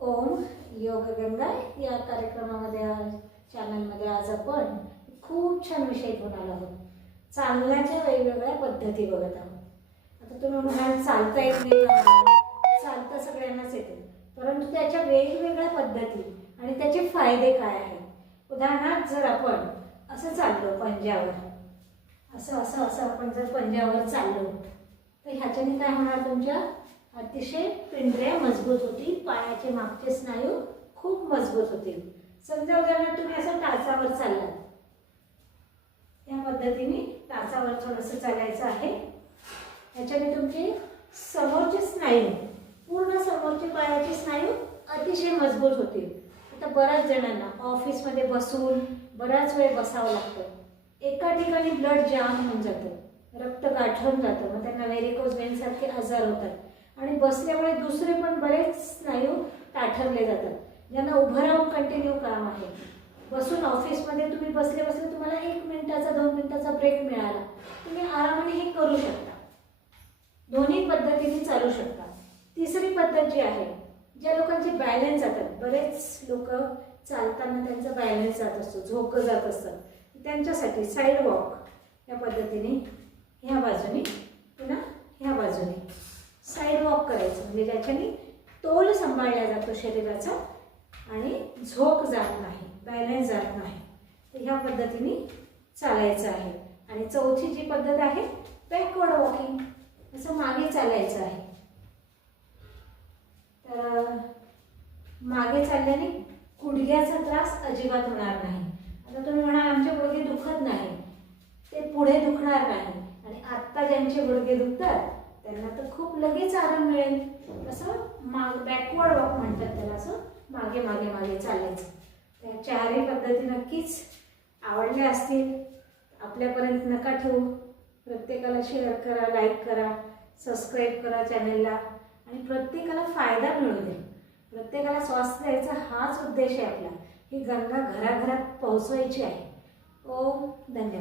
ओम योग गंगा या कार्यक्रमामध्ये चॅनलमध्ये आज आपण खूप छान विषय घेऊन आलो आहोत. चालण्याच्या वेगवेगळ्या पद्धती बघत आहोत. आता तुम्ही म्हणाल चालता येत नाही का? चालता सगळ्यांनाच येते, परंतु त्याच्या वेगवेगळ्या पद्धती आणि त्याचे फायदे काय आहेत. उदाहरणार्थ जर आपण असं चाललो पंजावर, असं असं असं आपण जर पंजावर चाललो तर ह्याच्याने काय होणार, तुमच्या अतिशय पिंढऱ्या मजबूत होतील, पायाचे मागचे स्नायू खूप मजबूत होतील. समजा उदाहरणार्थ तुम्ही असं टाचावर चाललात, या पद्धतीने टाचावर थोडंसं चालायचं आहे. याच्याने तुमचे समोरचे स्नायू, पूर्ण समोरचे पायाचे स्नायू अतिशय मजबूत होतील. आता बऱ्याच जणांना ऑफिसमध्ये बसून बराच वेळ बसावं लागतं. एका ठिकाणी ब्लड जाम होऊन जातं, रक्त गाठून जातं, मग त्यांना व्हेरिकोज वेन सारखे आजार होतात. आणि बसल्यामुळे दुसरे पण बरेच स्नायू ताठरले जातात. ज्यांना उभं राहून कंटिन्यू काम आहे, बसून ऑफिसमध्ये तुम्ही बसले बसले तुम्हाला 1 मिनिटाचा 2 मिनिटाचा ब्रेक मिळाला, तुम्ही आरामाने हे करू शकता. दोन्ही पद्धतीने चालू शकता. तिसरी पद्धत जी आहे, ज्या लोकांचे बॅलन्स जातात, बरेच लोक चालताना त्यांचा बॅलन्स जात असतो, झोकं जात असतात, त्यांच्यासाठी साईड वॉक या पद्धतीने ह्या बाजूने पुन्हा ह्या बाजूने साईड वॉक करायचं, म्हणजे ज्याच्याने तोल सांभाळला जातो शरीराचा आणि झोक जात नाही, बॅलन्स जात नाही. तर ह्या पद्धतीने चालायचं आहे. आणि चौथी जी पद्धत आहे बॅकवर्ड वॉकिंग, असं मागे चालायचं आहे. तर मागे चालल्याने गुडघ्याचा त्रास अजिबात होणार नाही. आता तुम्ही म्हणाल आमचे गुडघे दुखत नाही, ते पुढे दुखणार नाही. आणि आत्ता ज्यांचे गुडघे दुखतात त्यांना तर खूप लगेच आराम मिळेल. कसं बॅकवर्ड वॉक म्हणतात त्याला, असं मागे मागे मागे चालायचं. त्या चारही पद्धती नक्कीच आवडल्या असतील. आपल्यापर्यंत नका ठेवू. प्रत्येकाला शेअर करा, लाईक करा, सबस्क्राईब करा चॅनलला आणि प्रत्येकाला फायदा मिळू दे. प्रत्येकाला स्वास्थ्य द्यायचा हाच उद्देश आहे आपला. ही गंगा घराघरात पोहोचवायची आहे. ओम धन्यवाद.